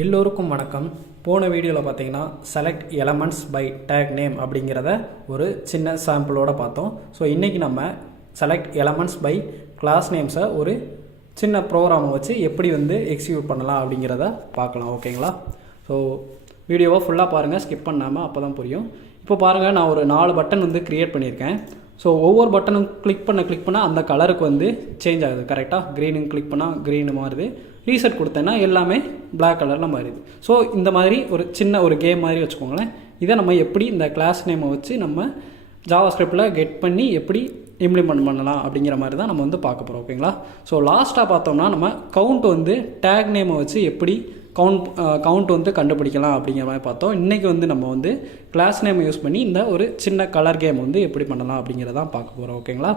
எல்லோருக்கும் வணக்கம். போன வீடியோவில் பார்த்தீங்கன்னா select elements bye take name அப்படிங்கிறத ஒரு சின்ன சாம்பிளோட பார்த்தோம். ஸோ இன்றைக்கி நம்ம செலக்ட் எலமெண்ட்ஸ் பை கிளாஸ் நேம்ஸை ஒரு சின்ன ப்ரோக்ராமை வச்சு எப்படி எக்ஸிக்யூட் பண்ணலாம் அப்படிங்கிறத பார்க்கலாம். ஓகேங்களா? ஸோ வீடியோவை ஃபுல்லாக பாருங்கள், ஸ்கிப் பண்ணாமல், அப்போ தான் புரியும். இப்போ பாருங்கள், நான் ஒரு 4 பட்டன் க்ரியேட் பண்ணியிருக்கேன். ஸோ ஒவ்வொரு பட்டனும் கிளிக் பண்ண அந்த கலருக்கு சேஞ்ச் ஆகுது. கரெக்டாக க்ரீனுங்க கிளிக் பண்ணால் க்ரீனு மாறுது, ரீசெட் கொடுத்தேன்னா எல்லாமே பிளாக் கலரில் மாறிடுது. ஸோ இந்த மாதிரி ஒரு சின்ன ஒரு கேம் மாதிரி வச்சுக்கோங்களேன். இதை நம்ம எப்படி இந்த கிளாஸ் நேமை வச்சு நம்ம ஜாவாஸ்கிரிப்டில் கெட் பண்ணி எப்படி இம்ப்ளிமெண்ட் பண்ணலாம் அப்படிங்கிற மாதிரி தான் நம்ம பார்க்க போகிறோம். ஓகேங்களா? ஸோ லாஸ்ட்டாக பார்த்தோம்னா நம்ம கவுண்ட் டேக் நேமை வச்சு எப்படி கவுண்ட் கண்டுபிடிக்கலாம் அப்படிங்கிற மாதிரி பார்த்தோம். இன்றைக்கி நம்ம கிளாஸ் நேம் யூஸ் பண்ணி இந்த ஒரு சின்ன கலர் கேம் எப்படி பண்ணலாம் அப்படிங்கிறதான் பார்க்க போகிறோம். ஓகேங்களா?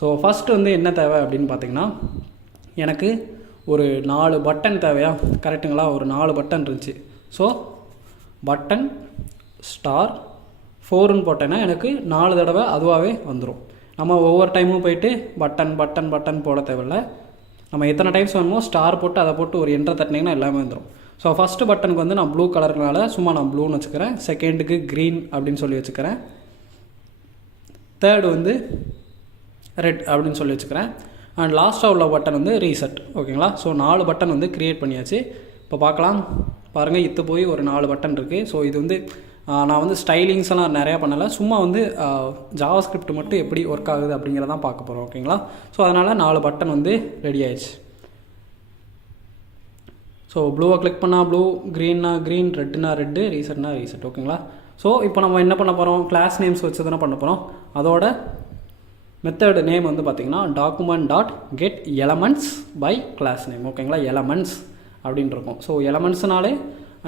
ஸோ ஃபஸ்ட்டு என்ன தேவை அப்படின்னு பார்த்தீங்கன்னா, எனக்கு ஒரு 4 பட்டன் தேவையா? கரெக்டுங்களா? ஒரு 4 பட்டன் இருந்துச்சு. ஸோ பட்டன் ஸ்டார் 4ன்னு போட்டேன்னா எனக்கு 4 தடவை அதுவாகவே வந்துடும். நம்ம ஒவ்வொரு டைமும் போயிட்டு பட்டன் பட்டன் பட்டன் போட தேவையில்லை. நம்ம எத்தனை டைம்ஸ் வேணுமோ ஸ்டார் போட்டு அதை போட்டு ஒரு என்ட்ரை தட்டினீங்கன்னா எல்லாமே வந்துடும். ஸோ ஃபஸ்ட்டு பட்டனுக்கு நான் ப்ளூ கலர்னால சும்மா நான் ப்ளூன்னு வச்சுக்கிறேன். செகண்டுக்கு க்ரீன் அப்படின்னு சொல்லி வச்சுக்கிறேன். தேர்டு ரெட் அப்படின்னு சொல்லி வச்சுக்கிறேன். அண்ட் லாஸ்ட்டாக உள்ள பட்டன் ரீசெட். ஓகேங்களா? ஸோ 4 பட்டன் க்ரியேட் பண்ணியாச்சு. இப்போ பார்க்கலாம். பாருங்கள், இத்து போய் ஒரு 4 பட்டன் இருக்குது. ஸோ இது நான் ஸ்டைலிங்ஸ் எல்லாம் நிறையா பண்ணலை. சும்மா ஜாவாஸ்கிரிப்ட் மட்டும் எப்படி ஒர்க் ஆகுது அப்படிங்கிறதான் பார்க்க போகிறோம். ஓகேங்களா? ஸோ அதனால் 4 பட்டன் ரெடி ஆயிடுச்சு. ஸோ ப்ளூவை கிளிக் பண்ணால் ப்ளூ, க்ரீன்னா க்ரீன், ரெட்டுனா ரெட்டு, ரீசெட்னா ரீசெட். ஓகேங்களா? ஸோ இப்போ நம்ம என்ன பண்ண போகிறோம்? கிளாஸ் நேம்ஸ் வச்சு தானே பண்ண போகிறோம். அதோட மெத்தட் நேம் பார்த்தீங்கன்னா document.getelementsbyclassname. ஓகேங்களா? எலமெண்ட்ஸ் அப்படின்னு இருக்கும். ஸோ எலமெண்ட்ஸ்னாலே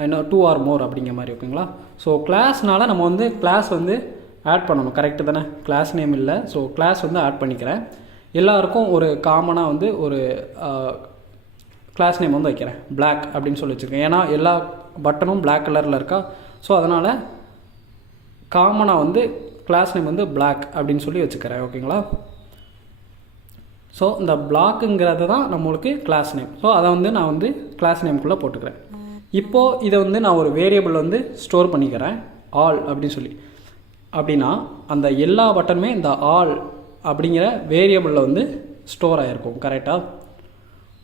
இன்னும் 2 or more அப்படிங்கிற மாதிரி. ஓகேங்களா? ஸோ கிளாஸ்னால நம்ம கிளாஸ் ஆட் பண்ணணும். கரெக்டு தானே? கிளாஸ் நேம் இல்லை. ஸோ கிளாஸ் ஆட் பண்ணிக்கிறேன். எல்லாருக்கும் ஒரு காமனாக ஒரு கிளாஸ் நேம் வைக்கிறேன். பிளாக் அப்படின்னு சொல்லி வச்சுருக்கேன். ஏன்னா எல்லா பட்டனும் பிளாக் கலரில் இருக்கா. ஸோ அதனால் காமனாக கிளாஸ் நேம் பிளாக் அப்படின்னு சொல்லி வச்சுக்கிறேன். ஓகேங்களா? ஸோ இந்த பிளாக்குங்கிறது தான் நம்மளுக்கு கிளாஸ் நேம். ஸோ அதை நான் கிளாஸ் நேம்குள்ளே போட்டுக்கிறேன். இப்போது இதை நான் ஒரு வேரியபிள் ஸ்டோர் பண்ணிக்கிறேன். ஆல் அப்படின்னு சொல்லி. அப்படின்னா அந்த எல்லா பட்டனுமே இந்த ஆல் அப்படிங்கிற வேரியபிளில் ஸ்டோர் ஆகிருக்கும். கரெக்டாக?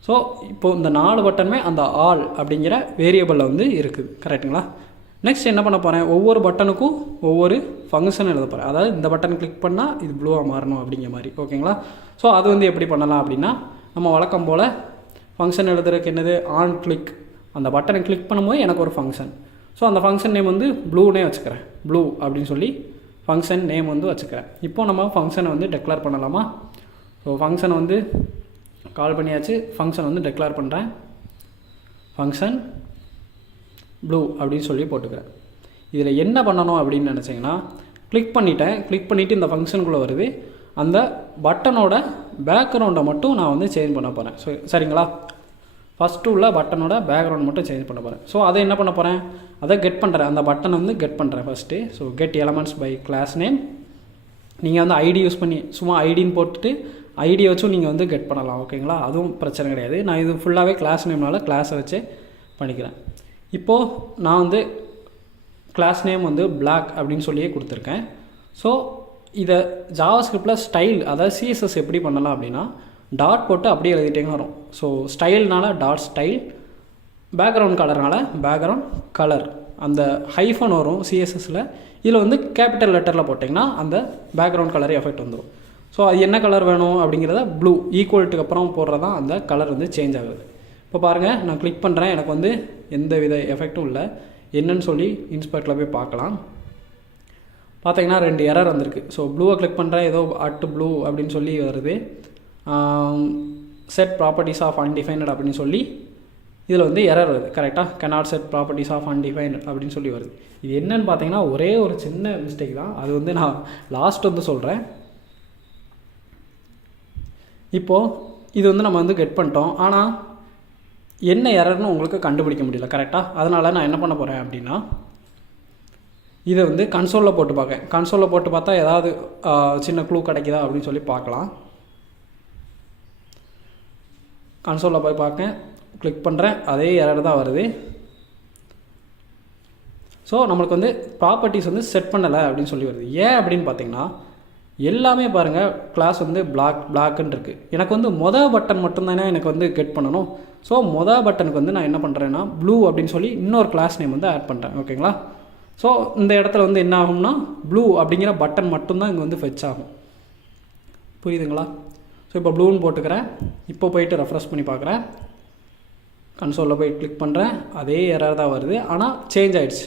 ஸோ இப்போது இந்த 4 பட்டனுமே அந்த ஆல் அப்படிங்கிற வேரியபிளில் இருக்குது. கரெக்டுங்களா? நெக்ஸ்ட் என்ன பண்ண போகிறேன்? ஒவ்வொரு பட்டனுக்கும் ஒவ்வொரு ஃபங்க்ஷன் எழுத போகிறேன். அதாவது இந்த பட்டன் கிளிக் பண்ணால் இது ப்ளூவாக மாறணும் அப்படிங்கிற மாதிரி. ஓகேங்களா? ஸோ அது எப்படி பண்ணலாம் அப்படின்னா, நம்ம வழக்கம் போல் ஃபங்க்ஷன் எழுதுறதுக்கு என்னது? On click. அந்த பட்டனை கிளிக் பண்ணும்போது எனக்கு ஒரு ஃபங்க்ஷன். ஸோ அந்த ஃபங்க்ஷன் நேம் ப்ளூனே வச்சுக்கிறேன். ப்ளூ அப்படின்னு சொல்லி ஃபங்க்ஷன் நேம் வச்சுக்கிறேன். இப்போது நம்ம ஃபங்க்ஷனை டெக்ளேர் பண்ணலாமா? ஸோ ஃபங்க்ஷனை கால் பண்ணியாச்சு. ஃபங்க்ஷன் டெக்ளேர் பண்ணுறேன். ஃபங்க்ஷன் ப்ளூ அப்படின்னு சொல்லி போட்டுக்கிறேன். இதில் என்ன பண்ணணும் அப்படின்னு நினச்சிங்கன்னா, கிளிக் பண்ணிவிட்டு இந்த ஃபங்க்ஷனுக்குள்ளே வருது. அந்த பட்டனோட பேக்ரவுண்டை மட்டும் நான் சேஞ்ச் பண்ண போகிறேன். ஸோ சரிங்களா? ஃபஸ்ட்டு உள்ள பட்டனோட பேக்ரவுண்ட் மட்டும் சேஞ்ச் பண்ண போகிறேன். ஸோ அதை என்ன பண்ண போகிறேன்? அதை கெட் பண்ணுறேன். அந்த பட்டனை கெட் பண்ணுறேன் first. So get elements by class name. நீங்கள் ஐடி யூஸ் பண்ணி சும்மா ஐடின்னு போட்டுட்டு ஐடியை வச்சும் நீங்கள் கெட் பண்ணலாம். ஓகேங்களா? அதுவும் பிரச்சனை கிடையாது. நான் இது ஃபுல்லாகவே கிளாஸ் நேம்னால கிளாஸை வச்சு பண்ணிக்கிறேன். இப்போது நான் கிளாஸ் நேம் பிளாக் அப்படின்னு சொல்லியே கொடுத்துருக்கேன். ஸோ இதை ஜாவாஸ்கிரிப்டில் ஸ்டைல், அதாவது சிஎஸ்எஸ் எப்படி பண்ணலாம் அப்படின்னா, டாட் போட்டு அப்படியே எழுதிட்டேங்க வரும். ஸோ ஸ்டைல்னால டாட் ஸ்டைல், பேக்ரவுண்ட் கலர்னால பேக்ரவுண்ட் கலர். அந்த ஹைஃபன் வரும் சிஎஸ்எஸில். இதில் கேபிட்டல் லெட்டரில் போட்டிங்கன்னா அந்த பேக்ரவுண்ட் கலரே எஃபெக்ட் வந்துடும். ஸோ அது என்ன கலர் வேணும் அப்படிங்கிறத ப்ளூ ஈக்குவல்ட்டுக்கு அப்புறம் போடுறதான் அந்த கலர் சேஞ்ச் ஆகுது. இப்போ பாருங்கள், நான் கிளிக் பண்ணுறேன். எனக்கு எந்த வித எஃபெக்டும் இல்லை. என்னன்னு சொல்லி இன்ஸ்பெக்டில் போய் பார்க்கலாம். பார்த்தீங்கன்னா 2 எரர் வந்திருக்கு. ஸோ ப்ளூவை கிளிக் பண்ணுறேன், ஏதோ @ப்ளூ அப்படின்னு சொல்லி வருது. செட் ப்ராப்பர்ட்டிஸ் ஆஃப் அன்டிஃபைன்ட் அப்படின்னு சொல்லி இதில் எரர் வருது. கரெக்டாக? cannot set properties of undefined அப்படின்னு சொல்லி வருது. இது என்னன்னு பார்த்தீங்கன்னா ஒரே ஒரு சின்ன மிஸ்டேக் தான். அது நான் லாஸ்ட் சொல்கிறேன். இப்போது இது நம்ம கெட் பண்ணிட்டோம். ஆனால் என்ன எரர்னு உங்களுக்கு கண்டுபிடிக்க முடியல. கரெக்டாக? அதனால் நான் என்ன பண்ண போகிறேன் அப்படின்னா, இதை கன்சோலில் போட்டு பார்க்கேன். கன்சோலில் போட்டு பார்த்தா ஏதாவது சின்ன க்ளூ கிடைக்குதா அப்படின்னு சொல்லி பார்க்கலாம். கன்சோலில் போய் பார்க்கேன். கிளிக் பண்ணுறேன், அதே எரர் தான் வருது. ஸோ நம்மளுக்கு வந்து ப்ராப்பர்ட்டிஸ் வந்து செட் பண்ணலை அப்படின்னு சொல்லி வருது. ஏன் அப்படின்னு பார்த்தீங்கன்னா எல்லாமே பாருங்கள் கிளாஸ் வந்து பிளாக்குன்னு இருக்குது. எனக்கு வந்து பட்டன் மட்டும்தானே எனக்கு வந்து கெட் பண்ணணும். ஸோ பட்டனுக்கு வந்து நான் என்ன பண்ணுறேன்னா ப்ளூ அப்படின்னு சொல்லி இன்னொரு கிளாஸ் நேம் வந்து ஆட் பண்ணுறேன். ஓகேங்களா? ஸோ இந்த இடத்துல வந்து என்ன ஆகும்னா ப்ளூ அப்படிங்கிற பட்டன் மட்டும்தான் இங்கே வந்து ஃபெச் ஆகும். புரியுதுங்களா? ஸோ இப்போ ப்ளூன்னு போட்டுக்கிறேன். இப்போ போயிட்டு ரெஃப்ரெஷ் பண்ணி பார்க்குறேன். கன்சோலில் போய் கிளிக் பண்ணுறேன். அதே எரர் தான் வருது, ஆனால் சேஞ்ச் ஆகிடுச்சு.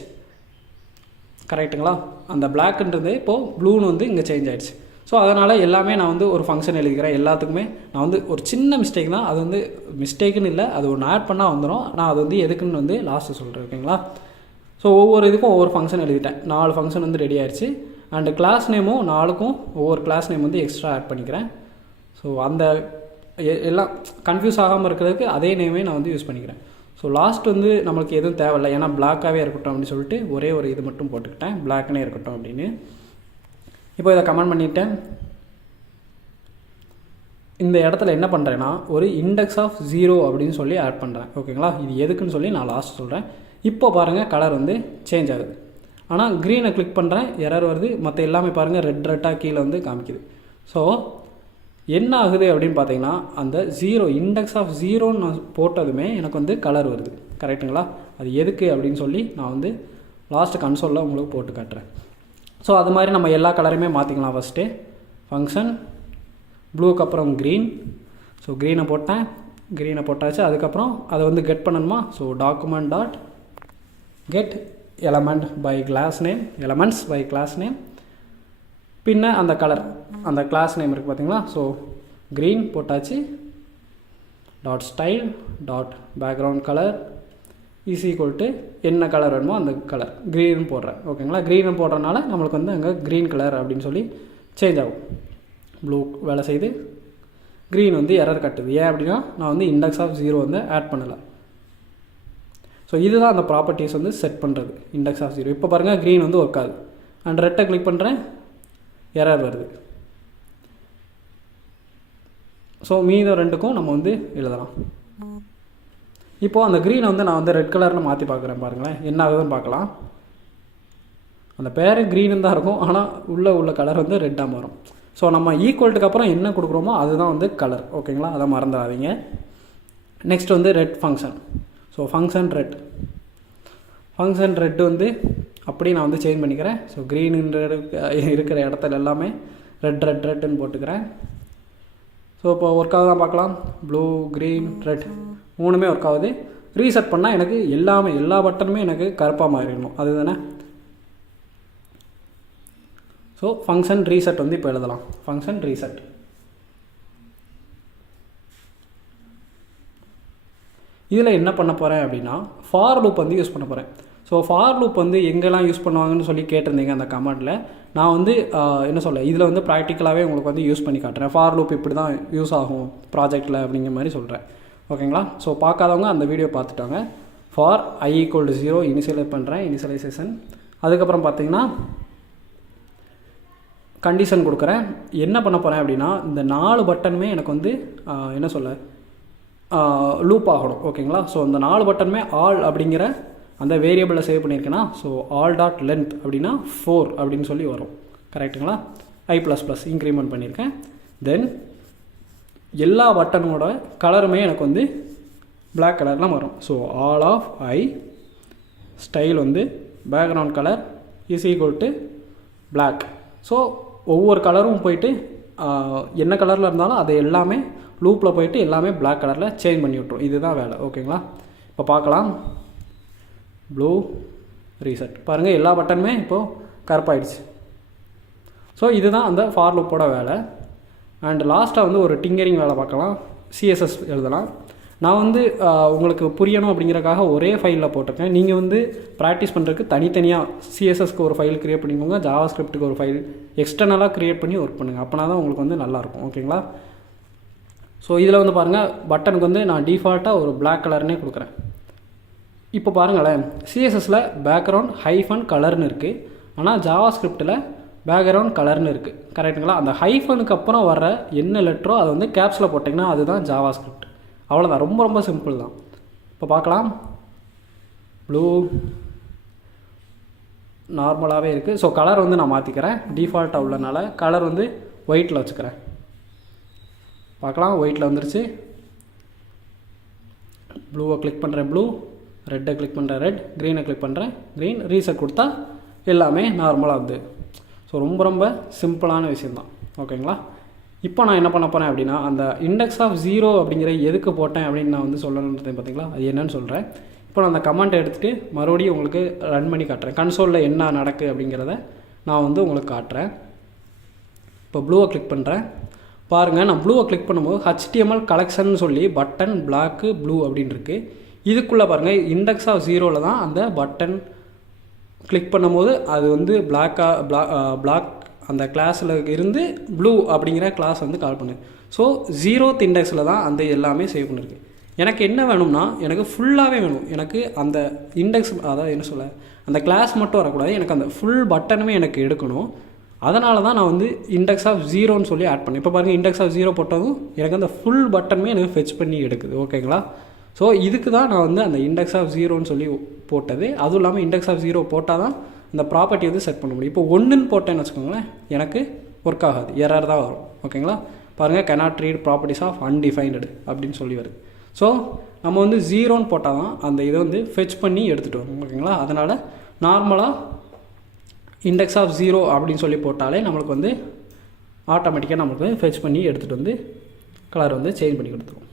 கரெக்டுங்களா? அந்த பிளாக்ன்றது இப்போது ப்ளூன்னு வந்து இங்கே சேஞ்ச் ஆகிடுச்சு. ஸோ அதனால் எல்லாமே நான் வந்து ஒரு ஃபங்க்ஷன் எழுதிக்கிறேன். எல்லாத்துக்குமே நான் வந்து ஒரு சின்ன மிஸ்டேக் தான், அது வந்து மிஸ்டேக்குன்னு இல்லை, அது ஒன்று ஆட் பண்ணால் வந்துடும். நான் அது வந்து எதுக்குன்னு வந்து லாஸ்ட்டு சொல்கிறேன். ஓகேங்களா? ஸோ ஒவ்வொரு இதுக்கும் ஒவ்வொரு ஃபங்க்ஷன் எழுதிட்டேன். 4 ஃபங்க்ஷன் வந்து ரெடி ஆயிடுச்சு. அண்டு கிளாஸ் நேமும் 4க்கும் ஒவ்வொரு கிளாஸ் நேம் வந்து எக்ஸ்ட்ரா ஆட் பண்ணிக்கிறேன். ஸோ அந்த எல்லாம் கன்ஃபியூஸ் ஆகாமல் இருக்கிறதுக்கு அதே நேமே நான் வந்து யூஸ் பண்ணிக்கிறேன். ஸோ லாஸ்ட் வந்து நம்மளுக்கு எதுவும் தேவையில்லை, ஏன்னா பிளாக்காகவே இருக்கட்டும் அப்படின்னு சொல்லிட்டு ஒரே ஒரு இது மட்டும் போட்டுக்கிட்டேன், பிளாக்னே இருக்கட்டும் அப்படின்னு. இப்போ இதை கமெண்ட் பண்ணிவிட்டேன். இந்த இடத்துல என்ன பண்ணுறேன்னா ஒரு இண்டெக்ஸ் ஆஃப் 0 அப்படின்னு சொல்லி ஆட் பண்ணுறேன். ஓகேங்களா? இது எதுக்குன்னு சொல்லி நான் லாஸ்ட் சொல்கிறேன். இப்போ பாருங்கள் கலர் வந்து சேஞ்ச் ஆகுது. ஆனால் க்ரீனை கிளிக் பண்ணுறேன், எரர் வருது. மற்ற எல்லாமே பாருங்கள் ரெட்டாக கீழே வந்து காமிக்குது. ஸோ என்ன ஆகுது அப்படின்னு பார்த்தீங்கன்னா அந்த 0 இண்டெக்ஸ் ஆஃப் 0ன்னு நான் போட்டதுமே எனக்கு வந்து கலர் வருது. கரெக்டுங்களா? அது எதுக்கு அப்படின்னு சொல்லி நான் வந்து லாஸ்ட்டு கன்சோலில் உங்களுக்கு போட்டு காட்டுறேன். ஸோ அது மாதிரி நம்ம எல்லா கலரையுமே மாற்றிக்கலாம். ஃபஸ்ட்டு ஃபங்க்ஷன் ப்ளூக்கு அப்புறம் க்ரீன். ஸோ க்ரீனை போட்டேன், க்ரீனை போட்டாச்சு. அதுக்கப்புறம் அதை வந்து கெட் பண்ணணுமா? ஸோ document.getelementsbyclassname பின்ன அந்த கலர், அந்த கிளாஸ் நேம் இருக்குது பார்த்தீங்களா? ஸோ க்ரீன் போட்டாச்சு. .style .background color is equal to என்ன கலர் வேணுமோ அந்த கலர் க்ரீன் போடுறேன். ஓகேங்களா? க்ரீன் போடுறதுனால நம்மளுக்கு வந்து அங்கே க்ரீன் கலர் அப்படின்னு சொல்லி சேஞ்ச் ஆகும். ப்ளூ வேலை செய்து, க்ரீன் வந்து எரர் கட்டுது. ஏன் அப்படின்னா நான் வந்து இண்டெக்ஸ் ஆஃப் 0 வந்து ஆட் பண்ணலை. ஸோ இதுதான் அந்த ப்ராப்பர்ட்டிஸ் வந்து செட் பண்ணுறது, இண்டெக்ஸ் ஆஃப் 0. இப்போ பாருங்கள் க்ரீன் வந்து ஒர்க் ஆகுது. அண்ட் ரெட்டை கிளிக் பண்ணுறேன், எரர் வருது. ஸோ மீதம் 2க்கும் நம்ம வந்து எழுதலாம். இப்போது அந்த க்ரீனை வந்து நான் வந்து ரெட் கலரில் மாற்றி பார்க்குறேன். பாருங்களேன் என்ன ஆகுதுன்னு பார்க்கலாம். அந்த பேர் க்ரீனு தான் இருக்கும், ஆனால் உள்ள கலர் வந்து ரெட்டாக மாறும். ஸோ நம்ம ஈக்குவல்ட்டுக்கு அப்புறம் என்ன கொடுக்குறோமோ அதுதான் வந்து கலர். ஓகேங்களா? அதை மறந்துடாதீங்க. நெக்ஸ்ட் வந்து red function. So function red வந்து அப்படி நான் வந்து சேஞ்ச் பண்ணிக்கிறேன். ஸோ க்ரீனுன்ற இருக்கிற இடத்துல எல்லாமே ரெட்டுன்னு போட்டுக்கிறேன். ஸோ இப்போ ஒர்க் ஆகுதான் பார்க்கலாம். ப்ளூ, க்ரீன், ரெட் 3மே ஒர்க் ஆகுது. ரீசெட் பண்ணால் எனக்கு எல்லா பட்டனுமே எனக்கு கருப்பாக மாறிடணும், அதுதானே? ஸோ ஃபங்க்ஷன் ரீசெட் வந்து இப்போ எழுதலாம். Function reset. இதில் என்ன பண்ண போகிறேன் அப்படின்னா ஃபார் லூப் வந்து யூஸ் பண்ண போகிறேன். ஸோ ஃபார் லூப் வந்து எங்கெல்லாம் யூஸ் பண்ணுவாங்கன்னு சொல்லி கேட்டிருந்தீங்க அந்த கமெண்ட்டில். நான் வந்து என்ன சொல்ல, இதில் வந்து ப்ராக்டிக்கலாகவே உங்களுக்கு வந்து யூஸ் பண்ணி காட்டுறேன். ஃபார் லூப் இப்படி தான் யூஸ் ஆகும் ப்ராஜெக்டில் அப்படிங்கிற மாதிரி சொல்கிறேன். ஓகேங்களா? ஸோ பார்க்காதவங்க அந்த வீடியோ பார்த்துட்டாங்க. ஃபார் i = 0 இனிஷியலைஸ் பண்ணுறேன், இனிஷியலைசேஷன். அதுக்கப்புறம் பார்த்தீங்கன்னா கண்டிஷன் கொடுக்குறேன். என்ன பண்ண போகிறேன் அப்படின்னா இந்த 4 பட்டனுமே எனக்கு வந்து என்ன சொல்ல லூப் ஆகணும். ஓகேங்களா? ஸோ இந்த 4 பட்டனுமே ஆல் அப்படிங்கிற அந்த வேரியபிளில் சேவ் பண்ணியிருக்கேன்னா, ஸோ all.length அப்படின்னா 4 அப்படின்னு சொல்லி வரும். கரெக்டுங்களா? i++ இன்க்ரிமெண்ட் பண்ணியிருக்கேன். தென் எல்லா பட்டனோட கலருமே எனக்கு வந்து பிளாக் கலரில் வரும். So all of i style வந்து background colour is equal to black. So ஒவ்வொரு கலரும் போயிட்டு என்ன கலரில் இருந்தாலும் அது எல்லாமே லூப்பில் போயிட்டு எல்லாமே பிளாக் கலரில் சேஞ்ச் பண்ணி விட்ரும். இதுதான் வேலை. ஓகேங்களா? இப்போ பார்க்கலாம். Blue reset. பாருங்கள் எல்லா பட்டனுமே இப்போது கருப்பாயிடுச்சு. ஸோ இதுதான் அந்த ஃபார் லூப்போட வேலை. அண்ட் லாஸ்ட்டாக வந்து ஒரு டிங்கரிங் வேலை பார்க்கலாம். CSS எழுதலாம். நான் வந்து உங்களுக்கு புரியணும் அப்படிங்கிறக்காக ஒரே ஃபைலில் போட்டிருக்கேன். நீங்கள் வந்து ப்ராக்டிஸ் பண்ணுறதுக்கு தனித்தனியாக CSSக்கு ஒரு ஃபைல் க்ரியேட் பண்ணிக்கோங்க, ஜாவாஸ்கிரிப்டுக்கு ஒரு ஃபைல் எக்ஸ்டர்னலாக க்ரியேட் பண்ணி ஒர்க் பண்ணுங்கள். அப்போனா தான் உங்களுக்கு வந்து நல்லாயிருக்கும். ஓகேங்களா? ஸோ இதில் வந்து பாருங்கள் பட்டனுக்கு வந்து நான் டிஃபால்ட்டாக ஒரு பிளாக் கலர்னே கொடுக்குறேன். இப்போ பாருங்களேன், CSSல பேக்ரவுண்ட் -கலர்னு இருக்குது, ஆனால் ஜாவாஸ்கிரிப்டில் பேக்ரவுண்ட் கலர்னு இருக்குது. கரெக்டுங்களா? அந்த ஹைஃபனுக்கு அப்புறம் வர என்ன லெட்டரோ அதை வந்து கேப்ஸில் போட்டிங்கன்னா அதுதான் ஜாவாஸ்கிரிப்ட். அவ்வளோதான், ரொம்ப சிம்பிள் தான். இப்போ பார்க்கலாம். ப்ளூ நார்மலாகவே இருக்குது. ஸோ கலர் வந்து நான் மாற்றிக்கிறேன். டிஃபால்ட்டாக உள்ளனால கலர் வந்து ஒயிட்டில் வச்சுக்கிறேன். பார்க்கலாம், ஒயிட்டில் வந்துருச்சு. ப்ளூவை கிளிக் பண்ணுறேன், ப்ளூ. ரெட்டை கிளிக் பண்ணுறேன், ரெட். க்ரீனை கிளிக் பண்ணுறேன், க்ரீன். ரீசெட் கொடுத்தா எல்லாமே நார்மலாக வந்து. ஸோ ரொம்ப ரொம்ப சிம்பிளான விஷயந்தான். ஓகேங்களா? இப்போ நான் என்ன பண்ண போகிறேன் அப்படின்னா, அந்த இண்டெக்ஸ் ஆஃப் 0 அப்படிங்கிற எதுக்கு போட்டேன் அப்படின்னு நான் வந்து சொல்லணுன்றது பார்த்தீங்களா, அது என்னன்னு சொல்கிறேன். இப்போ நான் அந்த கமெண்ட்டை எடுத்துகிட்டு மறுபடியும் உங்களுக்கு ரன் பண்ணி காட்டுறேன். கன்சோலில் என்ன நடக்குது அப்படிங்கிறத நான் வந்து உங்களுக்கு காட்டுறேன். இப்போ ப்ளூவை கிளிக் பண்ணுறேன். பாருங்கள், நான் ப்ளூவை கிளிக் பண்ணும்போது HTML கலெக்ஷன் சொல்லி பட்டன் பிளாக்கு ப்ளூ அப்படின்னு இருக்குது. இதுக்குள்ளே பாருங்கள், இண்டெக்ஸ் ஆஃப் 0ல் தான் அந்த பட்டன் கிளிக் பண்ணும்போது அது வந்து பிளாக் அந்த கிளாஸில் இருந்து ப்ளூ அப்படிங்கிற கிளாஸ் வந்து கால் பண்ணு. ஸோ 0th இண்டெக்ஸில் தான் அந்த எல்லாமே சேவ் பண்ணிருக்கு. எனக்கு என்ன வேணும்னா, எனக்கு ஃபுல்லாகவே வேணும். எனக்கு அந்த இண்டெக்ஸ், அதாவது என்ன சொல்ல, அந்த கிளாஸ் மட்டும் வரக்கூடாது, எனக்கு அந்த ஃபுல் பட்டனுமே எனக்கு எடுக்கணும். அதனால தான் நான் வந்து இண்டெக்ஸ் ஆஃப் 0ன்னு சொல்லி ஆட் பண்ணேன். இப்போ பாருங்கள், இண்டெக்ஸ் ஆஃப் 0 போட்டதும் எனக்கு அந்த ஃபுல் பட்டனுமே எனக்கு ஃபெச் பண்ணி எடுக்குது. ஓகேங்களா? ஸோ இதுக்கு தான் நான் வந்து அந்த இண்டெக்ஸ் ஆஃப் 0ன்னு சொல்லி போட்டது. அதுவும் இல்லாமல் இண்டெக்ஸ் ஆஃப் 0 போட்டால் தான் இந்த ப்ராப்பர்ட்டி வந்து செட் பண்ண முடியும். இப்போ 1ன்னு போட்டேன்னு வச்சுக்கோங்களேன், எனக்கு ஒர்க் ஆகாது, எரர் தான் வரும். ஓகேங்களா? பாருங்கள், cannot read properties of undefined அப்படின்னு சொல்லி வருது. ஸோ நம்ம வந்து 0ன்னு போட்டால் தான் அந்த இதை வந்து ஃபெச் பண்ணி எடுத்துகிட்டு வரும். ஓகேங்களா? அதனால் நார்மலாக இண்டெக்ஸ் ஆஃப் 0 அப்படின்னு சொல்லி போட்டாலே நம்மளுக்கு வந்து ஆட்டோமேட்டிக்காக நம்மளுக்கு ஃபெச் பண்ணி எடுத்துகிட்டு வந்து கலர் வந்து சேஞ்ச் பண்ணி கொடுத்துரும்.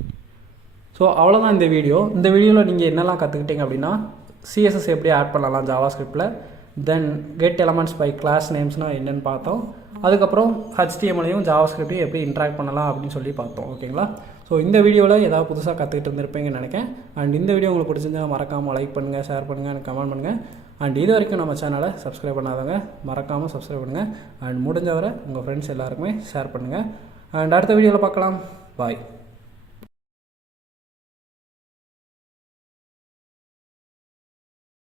ஸோ அவ்வளோதான் இந்த வீடியோ. இந்த வீடியோவில் நீங்கள் என்னெல்லாம் கற்றுக்கிட்டீங்க அப்படின்னா, CSS எப்படி ஆட் பண்ணலாம் ஜாவாஸ்கிரிப்டில், then get elements by class நேம்ஸ்னால் என்னென்னு பார்த்தோம். அதுக்கப்புறம் HTMLையும் ஜாவாஸ்கிரிப்டையும் எப்படி இன்ட்ராக்ட் பண்ணலாம் அப்படின்னு சொல்லி பார்த்தோம். ஓகேங்களா? ஸோ இந்த வீடியோவில் ஏதாவது புதுசாக கற்றுக்கிட்டு இருந்திருப்பீங்கன்னு நினைக்கிறேன். அண்ட் இந்த வீடியோ உங்களுக்கு பிடிச்சிருந்தா மறக்காமல் லைக் பண்ணுங்கள், ஷேர் பண்ணுங்கள், எனக்கு கமெண்ட் பண்ணுங்கள். அண்ட் இது வரைக்கும் நம்ம சேனலை சப்ஸ்கிரைப் பண்ணாதவங்க மறக்காமல் சப்ஸ்கிரைப் பண்ணுங்கள். அண்ட் முடிஞ்சவரை உங்கள் ஃப்ரெண்ட்ஸ் எல்லாருக்குமே ஷேர் பண்ணுங்கள். அண்ட் அடுத்த வீடியோவில் பார்க்கலாம். பாய்.